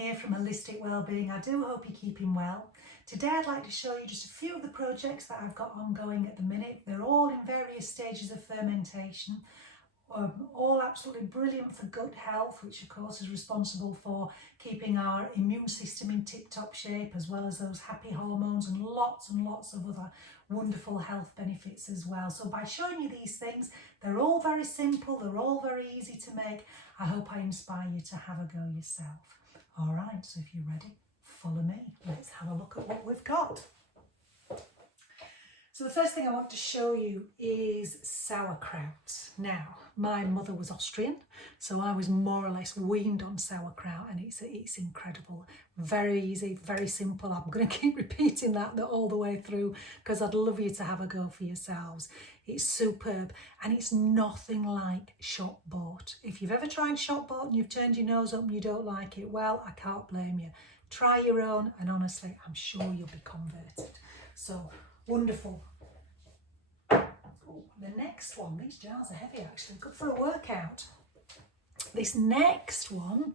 here from Holistic Wellbeing. I do hope you're keeping well. Today I'd like to show you just a few of the projects that I've got ongoing at the minute. They're all in various stages of fermentation, all absolutely brilliant for gut health, which of course is responsible for keeping our immune system in tip-top shape, as well as those happy hormones and lots of other wonderful health benefits as well. So by showing you these things, they're all very simple, they're all very easy to make. I hope I inspire you to have a go yourself. All right, so if you're ready, follow me. Let's have a look at what we've got. So the first thing I want to show you is sauerkraut. Now, my mother was Austrian, so I was more or less weaned on sauerkraut, and it's incredible. Very easy, very simple. I'm going to keep repeating that all the way through because I'd love you to have a go for yourselves. It's superb, and it's nothing like shop bought. If you've ever tried shop bought and you've turned your nose up and you don't like it, well, I can't blame you. Try your own, and honestly, I'm sure you'll be converted. So, wonderful. The next one, these jars are heavy actually, good for a workout. This next one,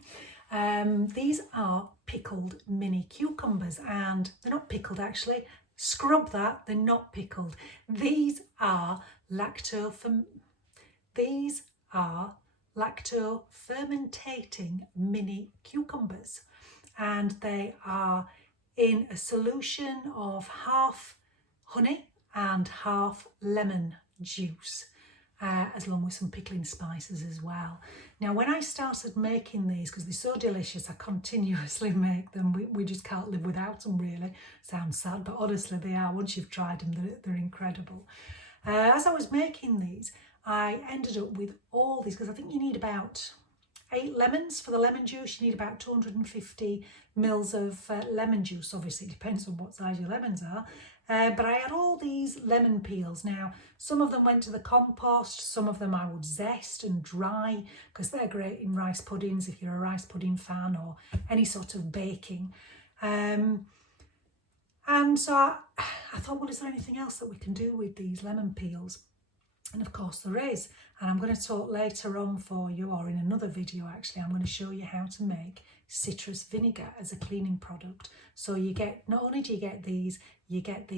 these are pickled mini cucumbers, and they're not pickled actually. Scrub that, they're not pickled. These are lacto fermentating mini cucumbers, and they are in a solution of half honey and half lemon juice, along with some pickling spices as well. Now, when I started making these, because they're so delicious, I continuously make them. We just can't live without them, really. Sounds sad, but honestly they are. Once you've tried them, they're incredible. As I was making these, I ended up with all these, because I think you need about 8 lemons for the lemon juice. You need about 250 mils of lemon juice. Obviously, it depends on what size your lemons are. But I had all these lemon peels. Now, some of them went to the compost, some of them I would zest and dry, because they're great in rice puddings if you're a rice pudding fan, or any sort of baking. And so I thought, well, is there anything else that we can do with these lemon peels? And of course there is, and I'm going to talk later on for you, or in another video actually, I'm going to show you how to make citrus vinegar as a cleaning product. So you get, not only do you get these, you get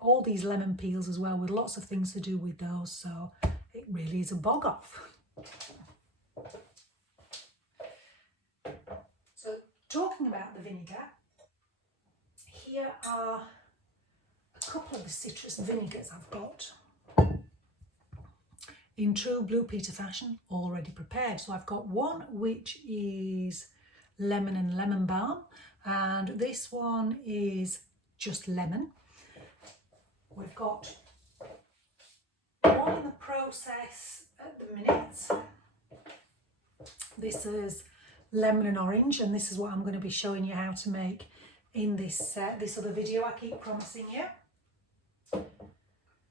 all these lemon peels as well, with lots of things to do with those, so it really is a bog off. So talking about the vinegar, here are a couple of the citrus vinegars I've got in true Blue Peter fashion, already prepared. So I've got one which is lemon and lemon balm, and this one is just lemon. We've got one in the process at the minute. This is lemon and orange, and this is what I'm going to be showing you how to make in this other video I keep promising you.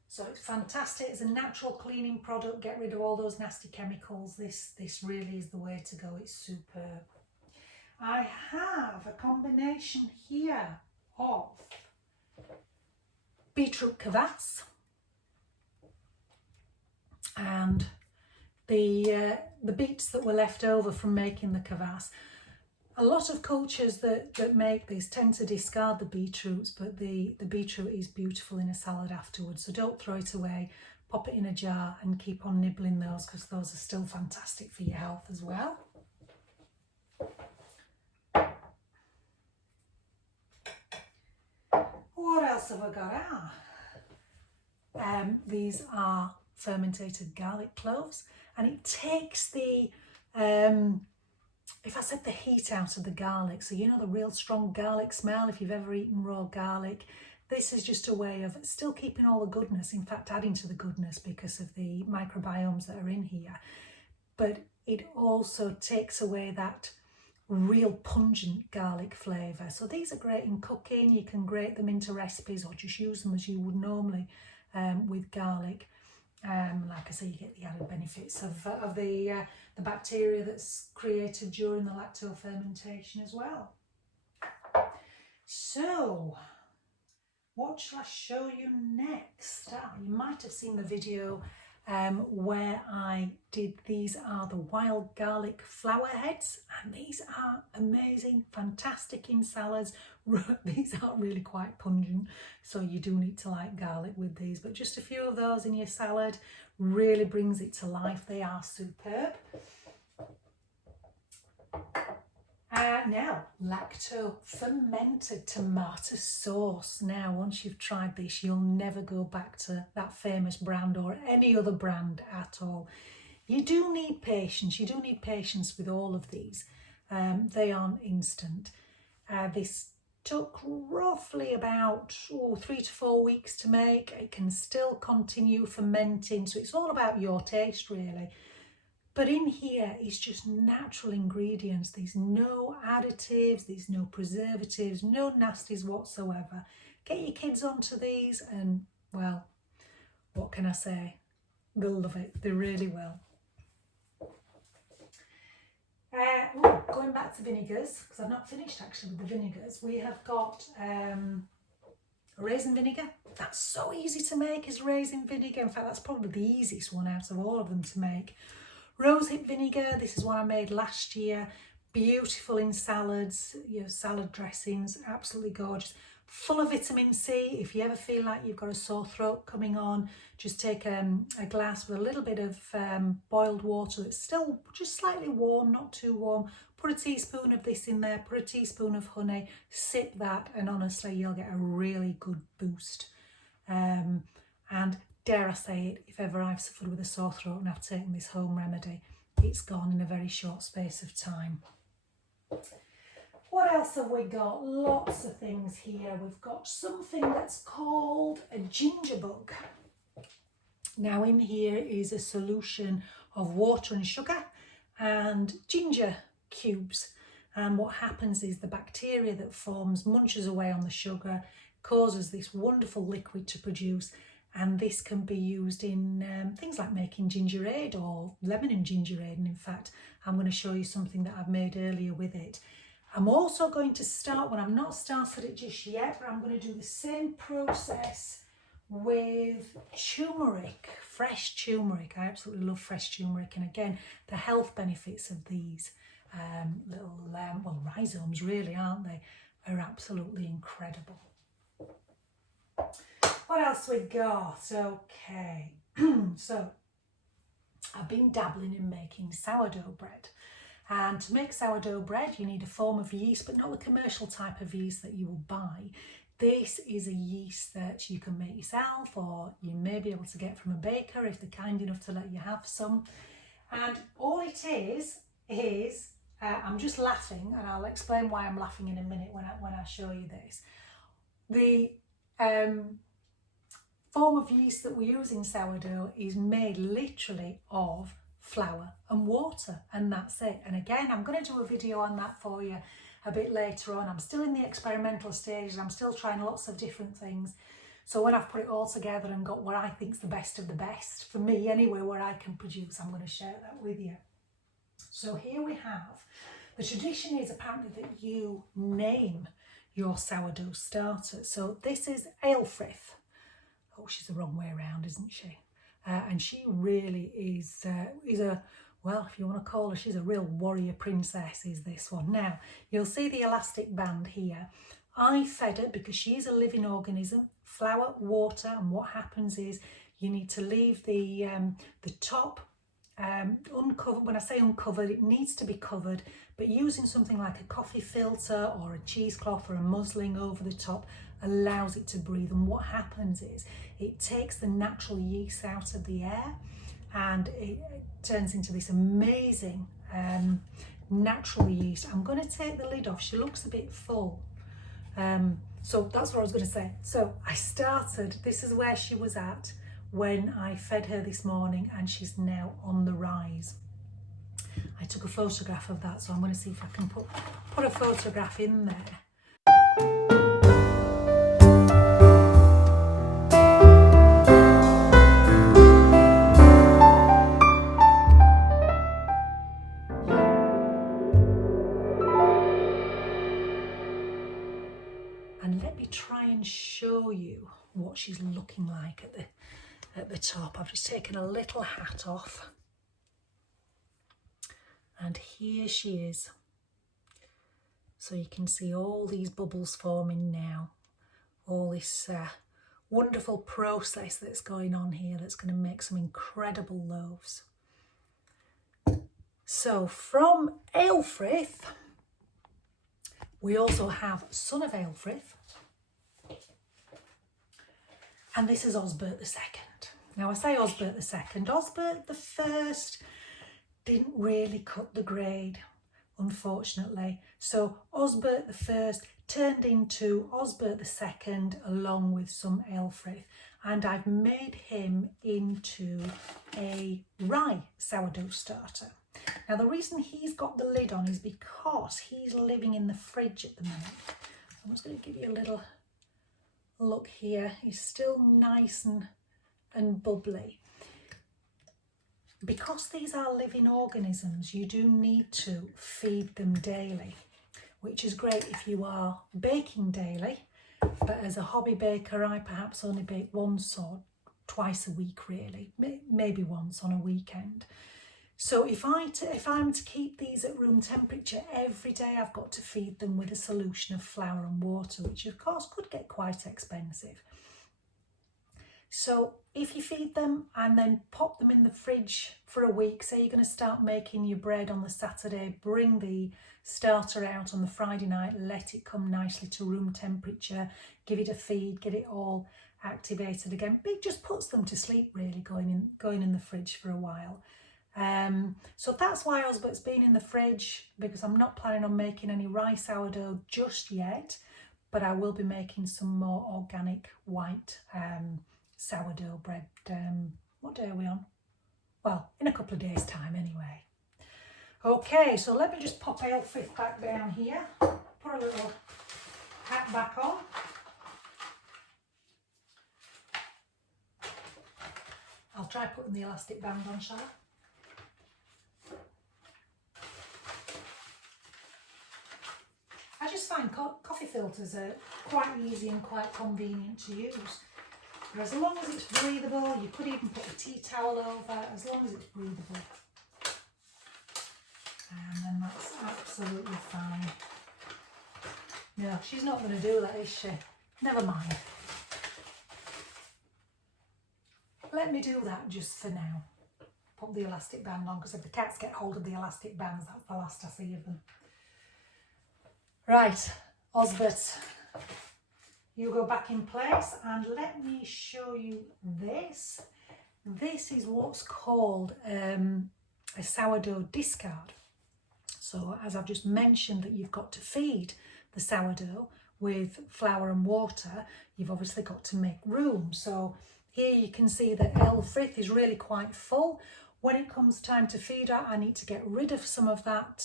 So it's fantastic. It's a natural cleaning product. Get rid of all those nasty chemicals. This really is the way to go. It's superb. I have a combination here of beetroot kvass and the beets that were left over from making the kvass. A lot of cultures that make this tend to discard the beetroots, but the beetroot is beautiful in a salad afterwards. So don't throw it away, pop it in a jar and keep on nibbling those, because those are still fantastic for your health as well. What else have I got? These are fermented garlic cloves, and it takes the if I said the heat out of the garlic, so you know the real strong garlic smell if you've ever eaten raw garlic, this is just a way of still keeping all the goodness, in fact adding to the goodness because of the microbiomes that are in here, but it also takes away that real pungent garlic flavour. So these are great in cooking. You can grate them into recipes or just use them as you would normally with garlic. Like I say, you get the added benefits of the bacteria that's created during the lacto fermentation as well. So, what shall I show you next? You might have seen the video where I did, these are the wild garlic flower heads, and these are amazing, fantastic in salads. These are really quite pungent, so you do need to like garlic with these, but just a few of those in your salad really brings it to life. They are superb. Now, lacto fermented tomato sauce. Now, once you've tried this, you'll never go back to that famous brand or any other brand at all. You do need patience. You do need patience with all of these. They aren't instant. This took roughly about 3 to 4 weeks to make. It can still continue fermenting, so it's all about your taste really. But in here is just natural ingredients. There's no additives, there's no preservatives, no nasties whatsoever. Get your kids onto these and, well, what can I say? They'll love it, they really will. Going back to vinegars, because I've not finished actually with the vinegars, we have got raisin vinegar. That's so easy to make as raisin vinegar. In fact, that's probably the easiest one out of all of them to make. Rosehip vinegar, this is one I made last year. Beautiful in salads, salad dressings, absolutely gorgeous. Full of vitamin C. If you ever feel like you've got a sore throat coming on, just take a glass with a little bit of boiled water that's still just slightly warm, not too warm. Put a teaspoon of this in there, put a teaspoon of honey, sip that, and honestly, you'll get a really good boost. And dare I say it, if ever I've suffered with a sore throat and I've taken this home remedy, it's gone in a very short space of time. What else have we got? Lots of things here. We've got something that's called a ginger bug. Now in here is a solution of water and sugar and ginger cubes. And what happens is the bacteria that forms munches away on the sugar, causes this wonderful liquid to produce. And this can be used in things like making gingerade or lemon and gingerade. And in fact, I'm going to show you something that I've made earlier with it. I'm also going to start, when I've not started it just yet, but I'm going to do the same process with turmeric, fresh turmeric. I absolutely love fresh turmeric. And again, the health benefits of these little, rhizomes really, aren't they, are absolutely incredible. What else we got? Okay, so I've been dabbling in making sourdough bread. And to make sourdough bread, you need a form of yeast, but not the commercial type of yeast that you will buy. This is a yeast that you can make yourself, or you may be able to get from a baker if they're kind enough to let you have some. And all it is I'm just laughing, and I'll explain why I'm laughing in a minute when I show you this. The form of yeast that we use in sourdough is made literally of flour and water, and that's it. And again, I'm going to do a video on that for you a bit later on. I'm still in the experimental stages. I'm still trying lots of different things. So when I've put it all together and got what I think's the best of the best, for me anyway, where I can produce, I'm going to share that with you. So here we have, the tradition is apparently that you name your sourdough starter. So this is Aelfrith. Oh, she's the wrong way around, isn't she? And she really is a, well, if you want to call her, she's a real warrior princess, is this one. Now, you'll see the elastic band here. I fed her, because she is a living organism, flour, water, and what happens is you need to leave the top uncovered. When I say uncovered, it needs to be covered, but using something like a coffee filter or a cheesecloth or a muslin over the top allows it to breathe. And what happens is it takes the natural yeast out of the air, and it turns into this amazing natural yeast. I'm going to take the lid off. She looks a bit full. So that's what I was going to say. So I started, this is where she was at when I fed her this morning, and she's now on the rise. I took a photograph of that, so I'm going to see if I can put a photograph in there. And let me try and show you what she's looking like at at the top. I've just taken a little hat off. And here she is. So you can see all these bubbles forming now. All this wonderful process that's going on here that's going to make some incredible loaves. So from Aelfrith, we also have Son of Aelfrith. And this is Osbert II. Now I say Osbert II. Osbert I didn't really cut the grade, unfortunately. So Osbert I turned into Osbert II along with some Aelfrith. And I've made him into a rye sourdough starter. Now the reason he's got the lid on is because he's living in the fridge at the minute. I'm just going to give you a little look here. He's still nice and bubbly. Because these are living organisms, you do need to feed them daily, which is great if you are baking daily. But as a hobby baker, I perhaps only bake once or twice a week, really, maybe once on a weekend. So if I'm to keep these at room temperature every day, I've got to feed them with a solution of flour and water, which of course could get quite expensive. So if you feed them and then pop them in the fridge for a week, say you're going to start making your bread on the Saturday, bring the starter out on the Friday night, let it come nicely to room temperature, give it a feed, get it all activated again. It just puts them to sleep, really, going in the fridge for a while. So that's why Osbert's been in the fridge, because I'm not planning on making any rye sourdough just yet, but I will be making some more organic white sourdough bread. What day are we on? Well, in a couple of days' time anyway. Okay, so let me just pop Aelfrith back down here, put a little hat back on. I'll try putting the elastic band on, shall I? I just find coffee filters are quite easy and quite convenient to use. But as long as it's breathable, you could even put a tea towel over, as long as it's breathable. And then that's absolutely fine. No, she's not going to do that, is she? Never mind. Let me do that just for now. Put the elastic band on, because if the cats get hold of the elastic bands, that's the last I see of them. Right, Osbert, you go back in place and let me show you this. This is what's called a sourdough discard. So as I've just mentioned that you've got to feed the sourdough with flour and water, you've obviously got to make room. So here you can see that Aelfrith is really quite full. When it comes time to feed her, I need to get rid of some of that,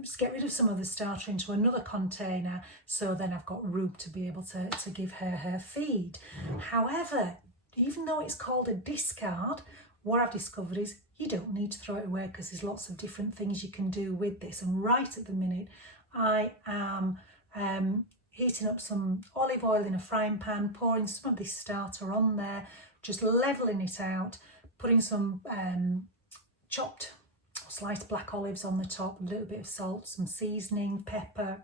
just get rid of some of the starter into another container, so then I've got room to be able to give her feed. However, even though it's called a discard, what I've discovered is you don't need to throw it away, because there's lots of different things you can do with this. And right at the minute, I am heating up some olive oil in a frying pan, pouring some of this starter on there, just leveling it out, putting some chopped sliced black olives on the top, a little bit of salt, some seasoning, pepper,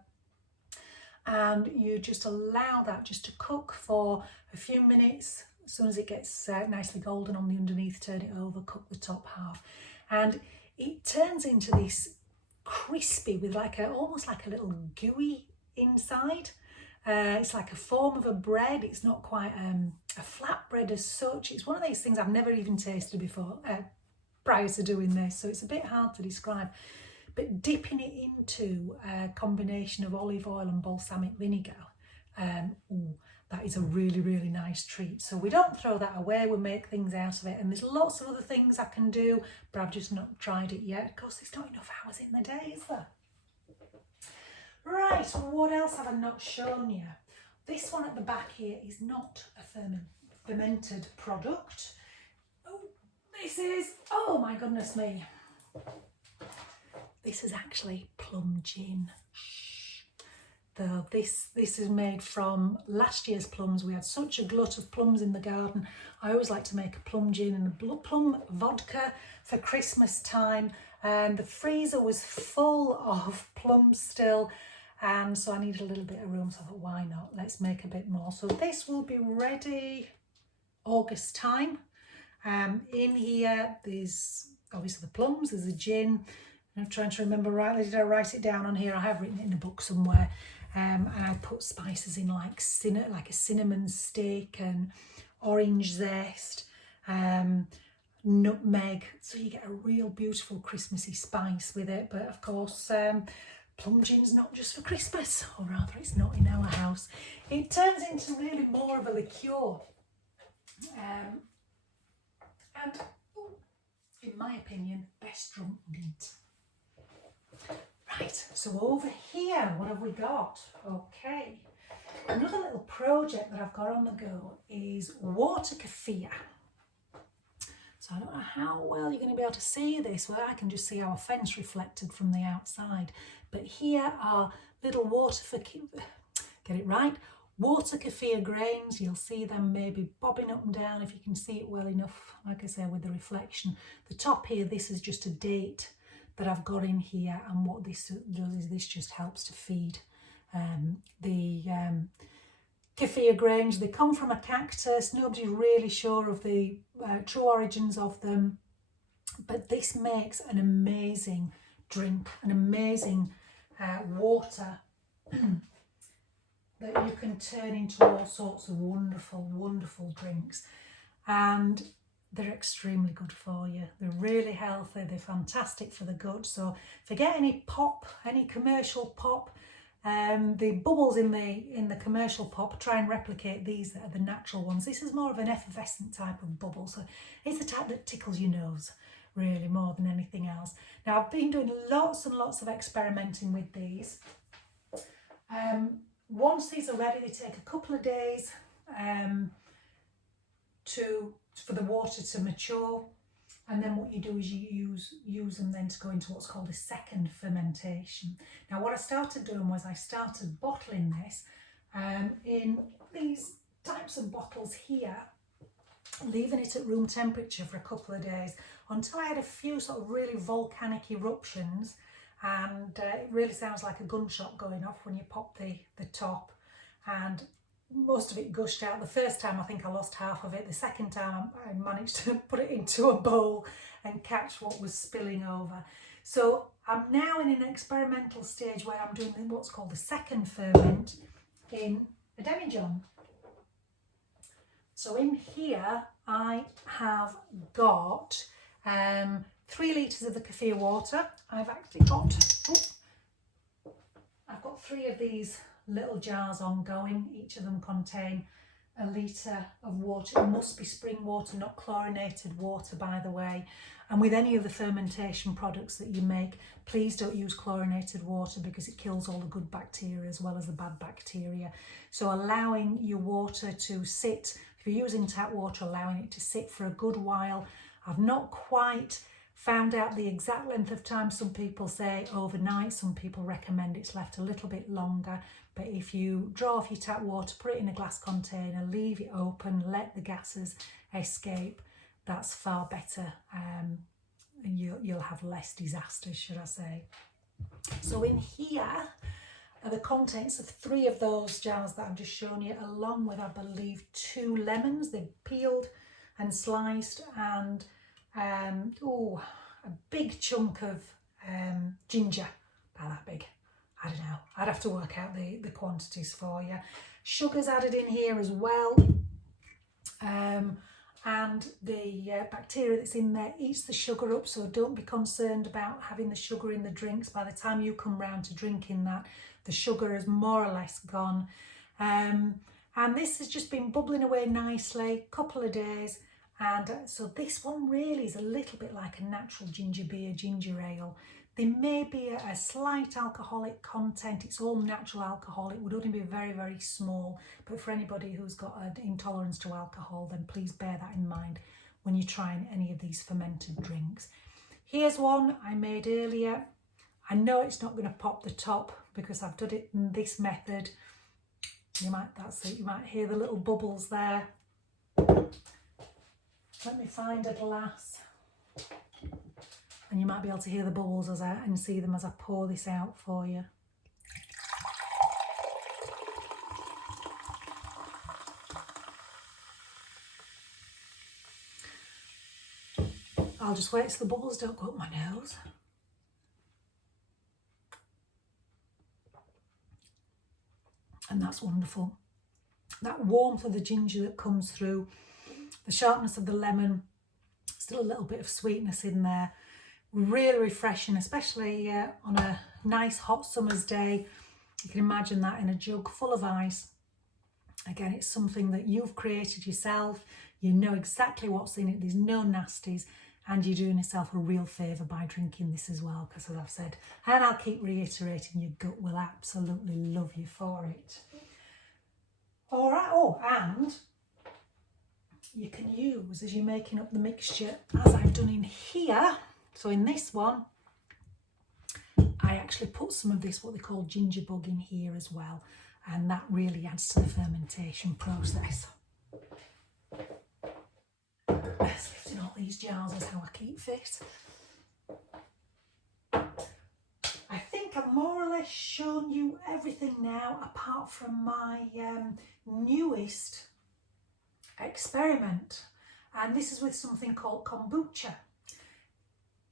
and you just allow that just to cook for a few minutes. As soon as it gets nicely golden on the underneath, turn it over, cook the top half, and it turns into this crispy with almost like a little gooey inside. It's like a form of a bread. It's not quite a flat bread as such. It's one of these things I've never even tasted before prior to doing this, so it's a bit hard to describe. But dipping it into a combination of olive oil and balsamic vinegar, that is a really, really nice treat. So we don't throw that away, we make things out of it. And there's lots of other things I can do, but I've just not tried it yet. Of course, there's not enough hours in the day, is there? Right, what else have I not shown you? This one at the back here is not a fermented product. Oh, this is, oh my goodness me. This is actually Plum Gin. Shh. though. This is made from last year's plums. We had such a glut of plums in the garden. I always like to make a plum gin and a plum vodka for Christmas time. And the freezer was full of plums still. And so I needed a little bit of room, so I thought, why not? Let's make a bit more. So this will be ready August time. In here, there's obviously the plums, there's a gin. I'm trying to remember rightly, did I write it down on here? I have written it in a book somewhere. And I put spices in like a cinnamon stick and orange zest, nutmeg, so you get a real beautiful Christmassy spice with it. But of course, plum gin's not just for Christmas, or rather it's not in our house. It turns into really more of a liqueur. And in my opinion, best drunk neat. Right, so over here, what have we got? Okay, another little project that I've got on the go is water kefir. So I don't know how well you're going to be able to see this. Well, I can just see our fence reflected from the outside. But here are little water kefir grains. You'll see them maybe bobbing up and down if you can see it well enough, like I say, with the reflection. The top here, this is just a date that I've got in here, and what this does is this just helps to feed the kefir grains. They come from a cactus. Nobody's really sure of the true origins of them, but this makes an amazing drink, an amazing water that you can turn into all sorts of wonderful, wonderful drinks. And they're extremely good for you. They're really healthy. They're fantastic for the gut. So forget any pop, any commercial pop. The bubbles in the commercial pop, try and replicate these that are the natural ones. This is more of an effervescent type of bubble. So it's the type that tickles your nose, really, more than anything else. Now, I've been doing lots and lots of experimenting with these. Once these are ready, they take a couple of days for the water to mature, and then what you do is you use them then to go into what's called a second fermentation. Now, what I started doing was I started bottling this in these types of bottles here, leaving it at room temperature for a couple of days until I had a few sort of really volcanic eruptions, and it really sounds like a gunshot going off when you pop the top, and most of it gushed out. The first time I think I lost half of it. The second time I managed to put it into a bowl and catch what was spilling over. So I'm now in an experimental stage where I'm doing what's called the second ferment in a demijohn. So in here I have got 3 litres of the kefir water. I've got 3 of these little jars ongoing. Each of them contain a litre of water. It must be spring water, not chlorinated water, by the way. And with any of the fermentation products that you make, please don't use chlorinated water because it kills all the good bacteria as well as the bad bacteria. So allowing your water to sit, if you're using tap water, allowing it to sit for a good while. I've not quite found out the exact length of time. Some people say overnight, some people recommend it's left a little bit longer. But if you draw off your tap water, put it in a glass container, leave it open, let the gases escape, that's far better. You'll have less disasters, should I say. So in here are the contents of 3 of those jars that I've just shown you, along with, I believe, 2 lemons. They're peeled and sliced, and a big chunk of ginger, about that big. I don't know, I'd have to work out the quantities for you. Sugar's added in here as well. And the bacteria that's in there eats the sugar up, so don't be concerned about having the sugar in the drinks. By the time you come round to drinking that, the sugar is more or less gone. And this has just been bubbling away nicely, couple of days. And so this one really is a little bit like a natural ginger beer, ginger ale. There may be a slight alcoholic content. It's all natural alcohol. It would only be very, very small. But for anybody who's got an intolerance to alcohol, then please bear that in mind when you're trying any of these fermented drinks. Here's one I made earlier. I know it's not going to pop the top, because I've done it in this method. You might hear the little bubbles there. Let me find a glass. And you might be able to hear the bubbles and see them as I pour this out for you. I'll just wait till the bubbles don't go up my nose. And that's wonderful. That warmth of the ginger that comes through, the sharpness of the lemon, still a little bit of sweetness in there. Really refreshing, especially on a nice hot summer's day. You can imagine that in a jug full of ice. Again, it's something that you've created yourself. You know exactly what's in it. There's no nasties. And you're doing yourself a real favour by drinking this as well, because as I've said, and I'll keep reiterating, your gut will absolutely love you for it. All right, oh, and you can use, as you're making up the mixture, as I've done in here, so in this one, I actually put some of this, what they call ginger bug, in here as well, and that really adds to the fermentation process. Lifting all these jars is how I keep fit. I think I've more or less shown you everything now, apart from my newest experiment, and this is with something called kombucha.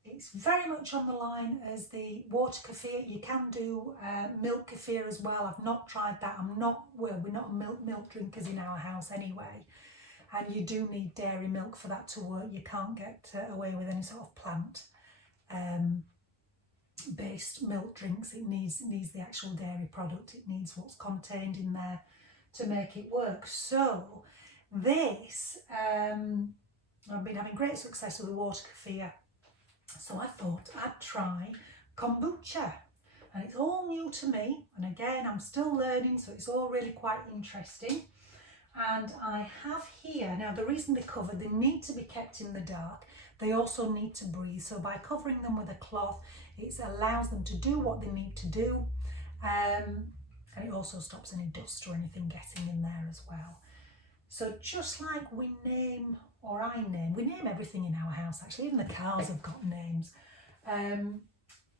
It's very much on the line as the water kefir. You can do milk kefir as well. I've not tried that. We're not milk drinkers in our house anyway. And you do need dairy milk for that to work. You can't get away with any sort of plant based milk drinks. It needs the actual dairy product. It needs what's contained in there to make it work. So this, I've been having great success with the water kefir. So I thought I'd try kombucha. And it's all new to me. And again, I'm still learning, so it's all really quite interesting. And I have here, now the reason they're covered, they need to be kept in the dark. They also need to breathe. So by covering them with a cloth, it allows them to do what they need to do. And it also stops any dust or anything getting in there as well. So just like we name everything in our house, actually, even the cars have got names.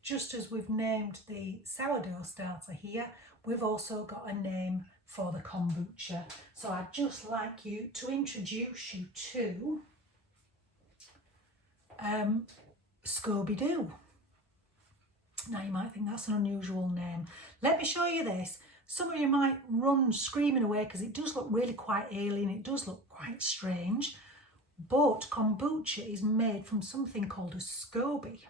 Just as we've named the sourdough starter here, we've also got a name for the kombucha. So I'd just like to introduce you to Scoby Do. Now you might think that's an unusual name. Let me show you this. Some of you might run screaming away because it does look really quite alien, it does look quite strange. But kombucha is made from something called a Scoby.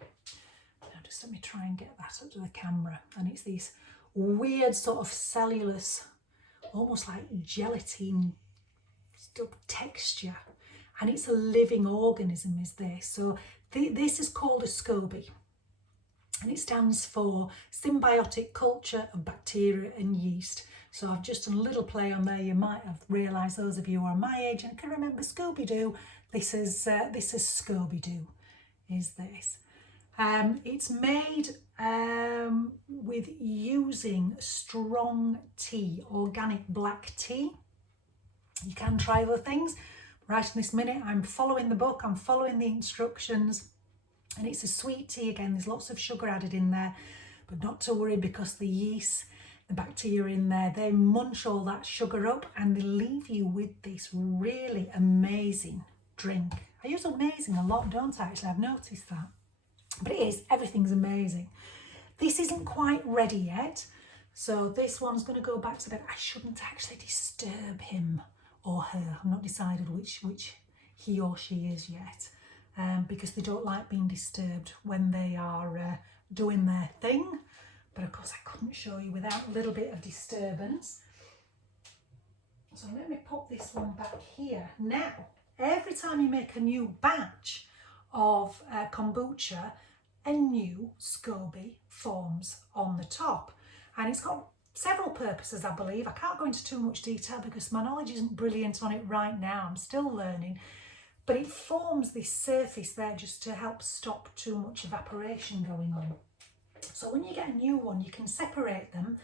Now just let me try and get that up to the camera. And it's this weird sort of cellulose, almost like gelatine texture, and it's a living organism, is this. So this is called a Scoby, and it stands for symbiotic culture of bacteria and yeast. So I've just done a little play on there. You might have realised, those of you who are my age and can remember Scoby Do, this is Scoby Do, is this. It's made with using strong tea, organic black tea. You can try other things. Right in this minute, I'm following the book, I'm following the instructions, and it's a sweet tea. Again, there's lots of sugar added in there, but not to worry, because the yeast, the bacteria in there, they munch all that sugar up and they leave you with this really amazing drink. I use amazing a lot, don't I? Actually, I've noticed that. But it is, everything's amazing. This isn't quite ready yet, so this one's going to go back to bed. I shouldn't actually disturb him or her. I've not decided which he or she is yet, because they don't like being disturbed when they are doing their thing. But of course I couldn't show you without a little bit of disturbance. So let me pop this one back here. Now, every time you make a new batch of kombucha, a new Scoby forms on the top, and it's got several purposes, I believe. I can't go into too much detail because my knowledge isn't brilliant on it right now. I'm still learning, but it forms this surface there just to help stop too much evaporation going on. So when you get a new one, you can separate them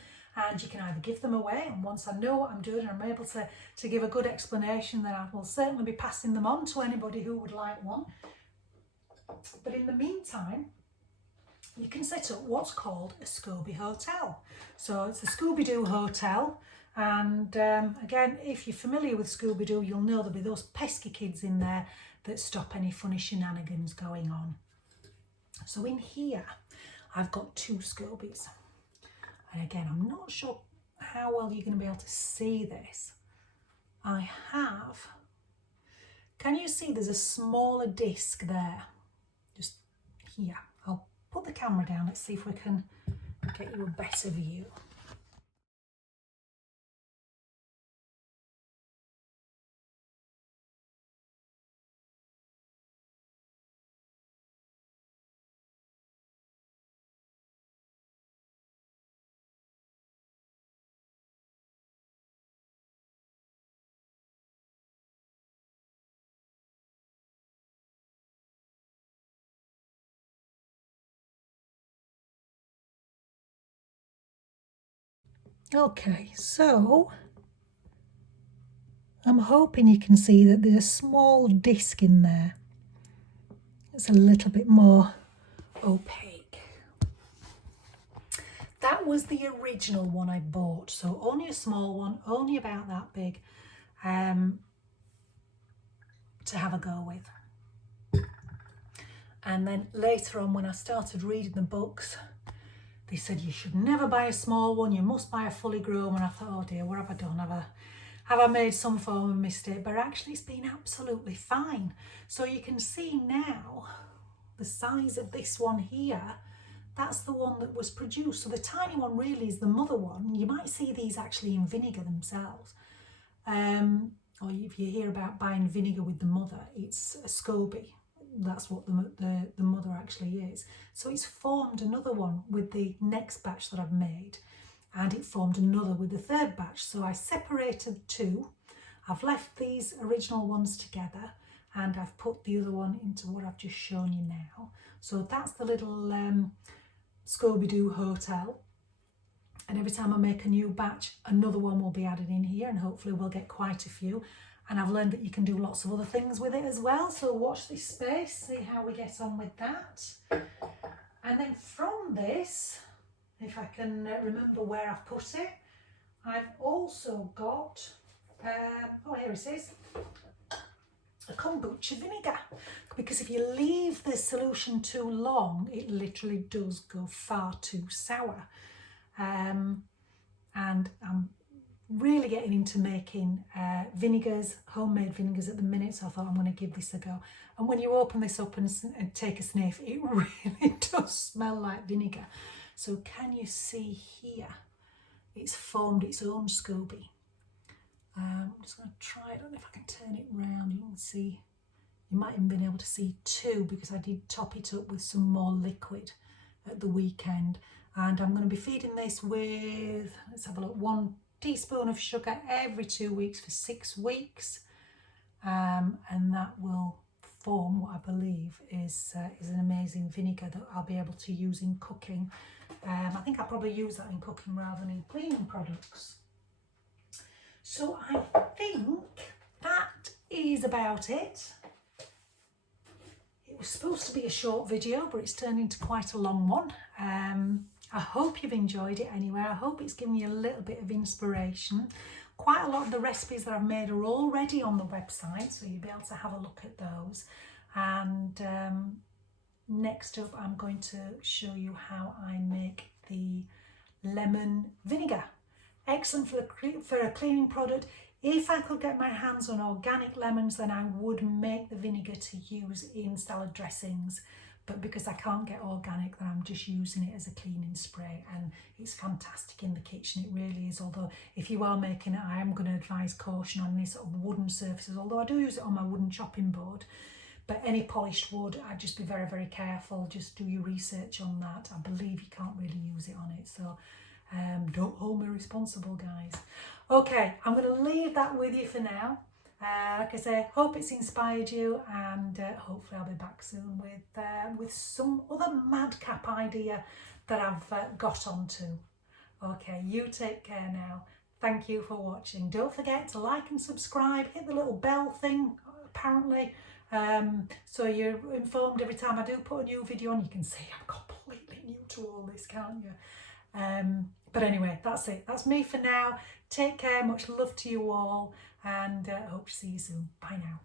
and you can either give them away, and once I know what I'm doing and I'm able to give a good explanation, then I will certainly be passing them on to anybody who would like one. But in the meantime, you can set up what's called a Scoby Hotel. So it's a Scoby Do hotel, and again, if you're familiar with Scoby Do, you'll know there'll be those pesky kids in there that stop any funny shenanigans going on. So in here, I've got 2 Scobies. And again, I'm not sure how well you're going to be able to see this. I have, can you see there's a smaller disc there? Just here. I'll put the camera down. Let's see if we can get you a better view. Okay, so I'm hoping you can see that there's a small disc in there. It's a little bit more opaque. That was the original one I bought, so only a small one, only about that big, to have a go with. And then later on, when I started reading the books, they said you should never buy a small one, you must buy a fully grown one. I thought, oh dear, what have I done? Have I made some form of mistake? But actually it's been absolutely fine. So you can see now the size of this one here, that's the one that was produced. So the tiny one really is the mother one. You might see these actually in vinegar themselves. Or if you hear about buying vinegar with the mother, it's a Scoby. That's what the mother actually is. So it's formed another one with the next batch that I've made, and it formed another with the third batch. So I separated 2. I've left these original ones together, and I've put the other one into what I've just shown you now. So that's the little Scoby Do hotel. And every time I make a new batch, another one will be added in here, and hopefully we'll get quite a few. And I've learned that you can do lots of other things with it as well. So watch this space, see how we get on with that. And then from this, if I can remember where I've put it, I've also got, oh here it is, a kombucha vinegar. Because if you leave the solution too long, it literally does go far too sour. And I'm really getting into making vinegars, homemade vinegars at the minute, so I thought I'm going to give this a go. And when you open this up and take a sniff, it really does smell like vinegar. So can you see here, it's formed its own Scoby. I'm just going to try, I don't know if I can turn it round, you can see, you might even been able to see 2 because I did top it up with some more liquid at the weekend. And I'm going to be feeding this with, let's have a look, 1 teaspoon of sugar every 2 weeks for 6 weeks, and that will form what I believe is an amazing vinegar that I'll be able to use in cooking. I think I'll probably use that in cooking rather than in cleaning products. So I think that is about it. It was supposed to be a short video, but it's turned into quite a long one. I hope you've enjoyed it anyway. I hope it's given you a little bit of inspiration. Quite a lot of the recipes that I've made are already on the website, so you'll be able to have a look at those. And next up, I'm going to show you how I make the lemon vinegar. Excellent for a cleaning product. If I could get my hands on organic lemons, then I would make the vinegar to use in salad dressings. But because I can't get organic, then I'm just using it as a cleaning spray, and it's fantastic in the kitchen, it really is. Although if you are making it, I am going to advise caution on any sort of wooden surfaces, although I do use it on my wooden chopping board. But any polished wood, I'd just be very, very careful. Just do your research on that. I believe you can't really use it on it, so don't hold me responsible, guys. Okay, I'm going to leave that with you for now. Like I say, hope it's inspired you, and hopefully I'll be back soon with some other madcap idea that I've got onto. Okay, you take care now. Thank you for watching. Don't forget to like and subscribe, hit the little bell thing apparently, so you're informed every time I do put a new video on. You can see I'm completely new to all this, can't you? But anyway, that's it. That's me for now. Take care, much love to you all, and hope to see you soon. Bye now.